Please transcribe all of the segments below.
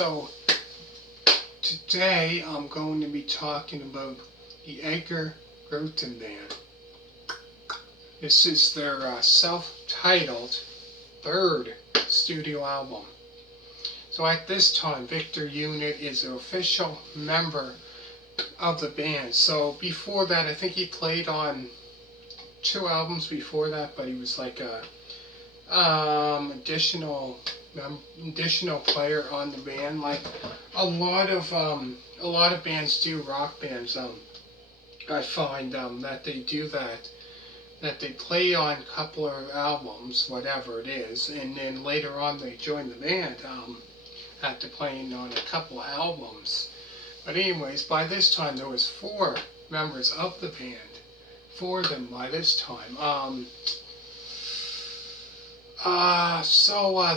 So today I'm going to be talking about the Edgar Broughton Band. This is their self-titled third studio album. So at this time, Victor Unit is an official member of the band. So before that, I think he played on 2 albums before that, but he was like a additional player on the band, like a lot of bands do, rock bands. I find that they do that they play on a couple of albums, whatever it is, and then later on they join the band after playing on a couple of albums. But anyways, by this time there was 4 members of the band, 4 of them by this time.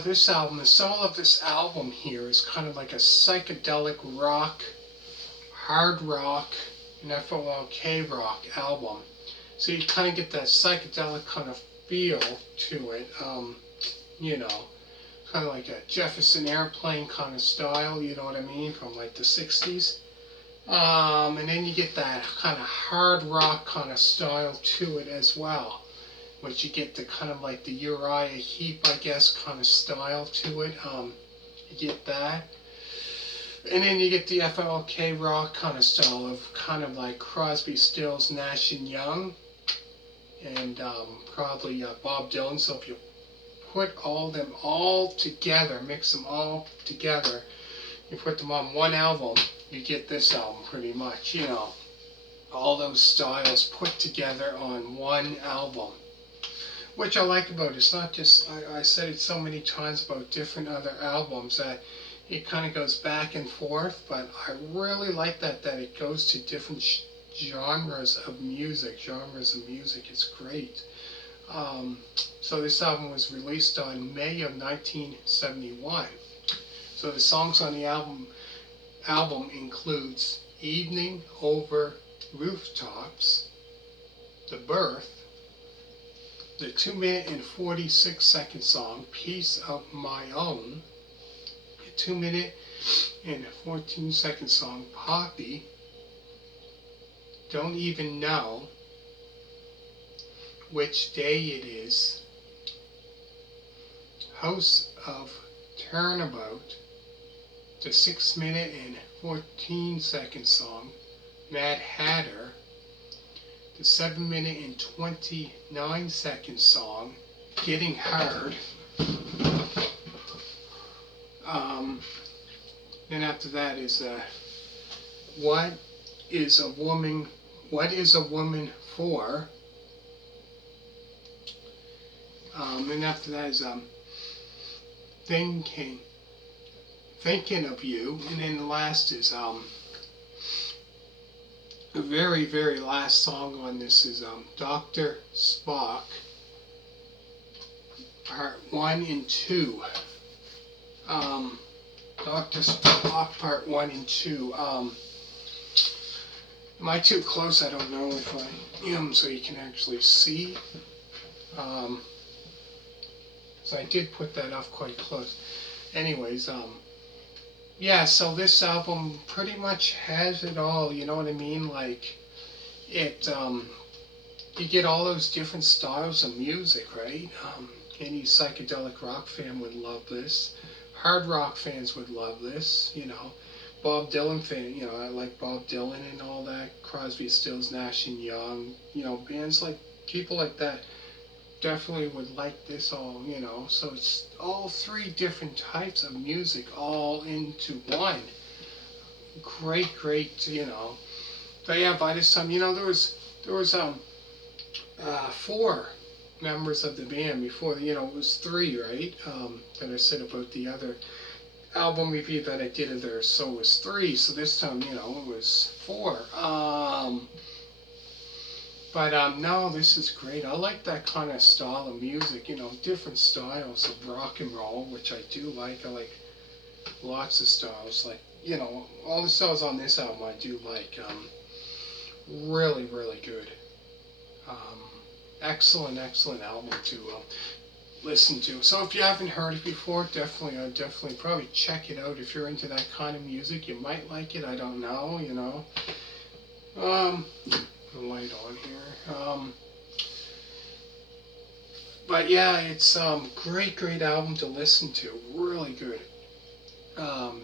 This album, the soul of this album here is kind of like a psychedelic rock, hard rock, and folk rock album. So you kind of get that psychedelic kind of feel to it, kind of like a Jefferson Airplane kind of style, you know what I mean, from like the 60s. And then you get that kind of hard rock kind of style to it as well, which you get the kind of like the Uriah Heep, I guess, kind of style to it. You get that. And then you get the folk rock kind of style of kind of like Crosby, Stills, Nash and Young, and probably Bob Dylan. So if you put them all together, mix them all together, you put them on one album, you get this album pretty much, all those styles put together on one album. Which I like about it. It's not just, I said it so many times about different other albums that it kind of goes back and forth, but I really like that it goes to different genres of music. It's great. So this album was released on May of 1971. So the songs on the album includes Evening Over Rooftops, The Birth, the 2-minute and 46-second song, Piece of My Own, the 2-minute and 14-second song, Poppy, Don't Even Know Which Day It Is, House of Turnabout, the 6-minute and 14-second song, Madhatter, the 7-minute and 29-second song, Getting Hard. Then after that is What is a Woman For? And after that is Thinking of You. And then the last is the very, very last song on this is Dr. Spock, Part 1 and 2. Dr. Spock, Part 1 and 2. Am I too close? I don't know if I am, so you can actually see. So I did put that off quite close. Anyways, yeah, so this album pretty much has it all, you know what I mean? Like, it, you get all those different styles of music, right? Any psychedelic rock fan would love this. Hard rock fans would love this, Bob Dylan fan, I like Bob Dylan and all that. Crosby, Stills, Nash and Young, bands like, people like that definitely would like this all, So it's all 3 different types of music all into one. Great, But yeah, by this time, there was 4 members of the band before, it was 3, right? That I said about the other album review that I did of theirs, so it was 3, so this time, it was 4. But no, this is great. I like that kind of style of music, different styles of rock and roll, which I do like. I like lots of styles, like, all the styles on this album I do like. Really, really good. Excellent album too. listen to. So if you haven't heard it before, definitely probably check it out. If you're into that kind of music, you might like it. I don't know, you know. The light on here. But yeah, it's great album to listen to. Really good.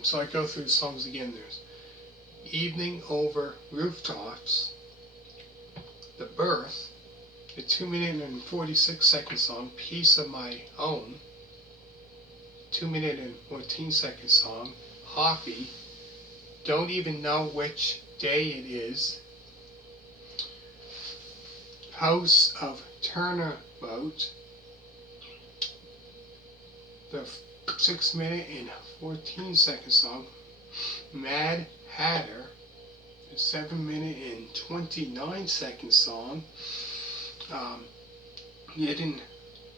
So I go through the songs again. There's Evening Over Rooftops, The Birth, the 2 minute and 46-second song, Piece of My Own, 2 minute and 14-second song, Hoppy, Don't Even Know Which Day It Is, House of Turnabout, the 6 minute and 14-second song, Madhatter, the 7 minute and 29-second song, Hidden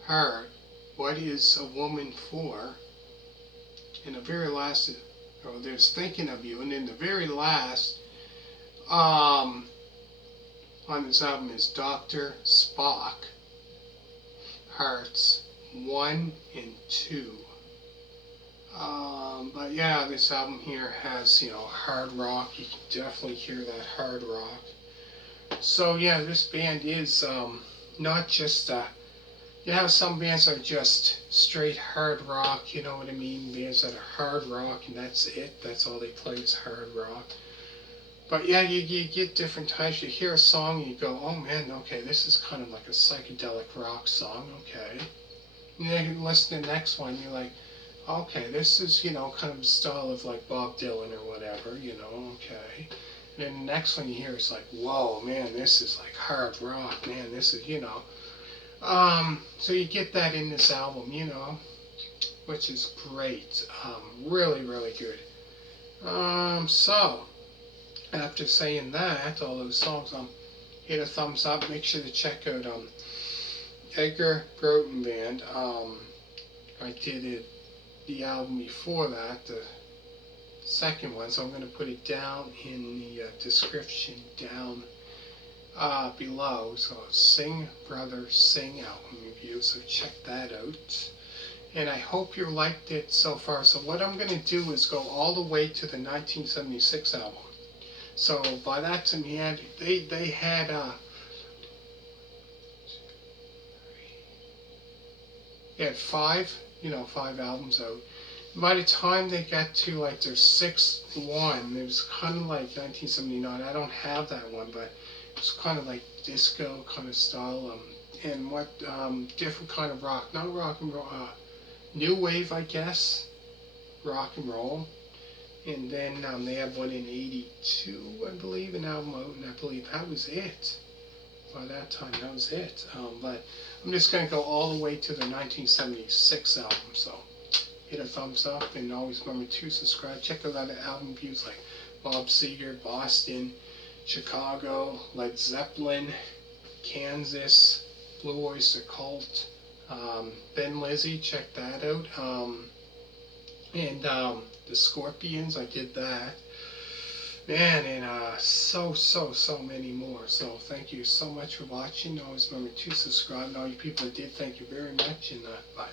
Heart, What Is a Woman For, and the very last, there's Thinking of You, and then the very last on this album is Dr. Spock, Hearts 1 and 2. But yeah, this album here has, hard rock. You can definitely hear that hard rock. So yeah, this band is not just, you have some bands that are just straight hard rock, you know what I mean? Bands that are hard rock and that's it. That's all they play is hard rock. But yeah, you get different types. You hear a song and you go, oh man, okay, this is kind of like a psychedelic rock song, okay. And then you listen to the next one, you're like, okay, this is, kind of the style of like Bob Dylan or whatever, okay. And then the next one you hear is like, whoa, man, this is like hard rock, man, this is, So you get that in this album, which is great. Really, really good. So, after saying that, all those songs, hit a thumbs up. Make sure to check out Edgar Broughton Band. I did the album before that, the second one, so I'm going to put it down in the description down below. So Sing Brother Sing album review, so check that out. And I hope you liked it so far. So what I'm going to do is go all the way to the 1976 album. So by that time they had 5 albums out. By the time they got to like their 6th one, it was kind of like 1979. I don't have that one, but it was kind of like disco kind of style, and what different kind of rock, not rock and roll, new wave, I guess, rock and roll. And then they had one in '82, I believe, an album out, and I believe that was it. By that time, that was it. But I'm just going to go all the way to the 1976 album. So hit a thumbs up, and always remember to subscribe. Check out other album views like Bob Seger, Boston, Chicago, Led Zeppelin, Kansas, Blue Oyster Cult, Ben Lizzy, check that out. And the Scorpions, I did that. Man, and so many more. So thank you so much for watching. Always remember to subscribe. And all you people that did, thank you very much. And bye.